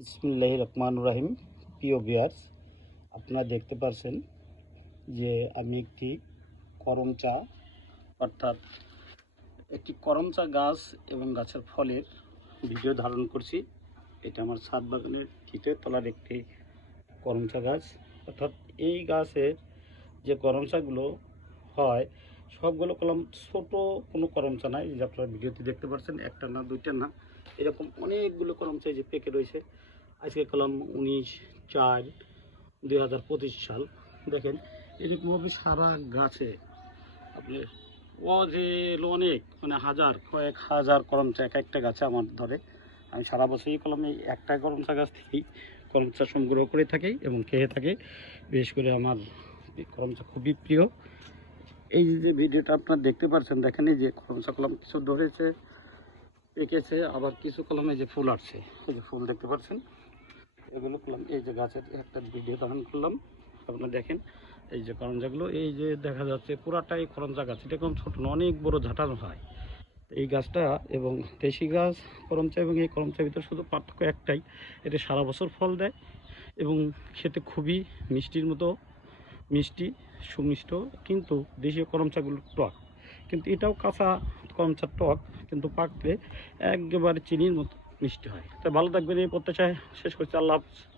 বিসমিল্লাহির রহমানির রহিম। প্রিয় ভিউয়ার্স, আপনারা দেখতে পাচ্ছেন যে আমি একটি করমচা অর্থাৎ একটি করমচা গাছ এবং গাছের ফলের ভিডিও ধারণ করছি। এটা আমার ছাদ বাগানের তৃতীয় তলার একটি করমচা গাছ। অর্থাৎ এই গাছের যে করমচাগুলো হয় সবগুলো কলম ছোট, কোনো করমচা নাই। যে আপনারা ভিডিওতে দেখতে পাচ্ছেন, একটা না দুইটা না, এরকম অনেকগুলো করমচা যে পেকে রয়েছে। আজকে কলম 19/4/2025 সাল। দেখেন এরকমভাবে সারা গাছে আপনি যে অনেক মানে কয়েক হাজার করমচা এক একটা গাছে আমার ধরে। আমি সারা বছরই কলম এই একটা করমচা গাছ থেকেই করমচা সংগ্রহ করে থাকি এবং খেয়ে থাকি। বিশেষ করে আমার এই করমচা খুবই প্রিয়। এই যে ভিডিওটা আপনারা দেখতে পাচ্ছেন, দেখেন এই যে করমচা কলম কিছু ধরেছে, পেকেছে, আবার কিছু কলমে যে ফুল আসছে, এই যে ফুল দেখতে পাচ্ছেন, এগুলো করলাম। এই যে গাছের একটা ভিডিও ধারণ করলাম, আপনারা দেখেন এই যে করমচাগুলো, এই যে দেখা যাচ্ছে পুরাটাই করমচা গাছ। এটা কোনো ছোটো না, অনেক বড় ঝাঁটানো হয় এই গাছটা। এবং দেশি গাছ করমচা এবং এই করমচার ভিতরে শুধু পার্থক্য একটাই, এটা সারা বছর ফল দেয় এবং খেতে খুবই মিষ্টির মতো মিষ্টি, সুমিষ্ট। কিন্তু দেশীয় করমচাগুলো টক, কিন্তু এটাও কাঁচা করমচার টক, কিন্তু পাকলে একেবারে চিনির মতো মিষ্টি হয়। তো ভালো থাকবেন এই প্রত্যাশায় শেষ করছি। আল্লাহ হাফেজ।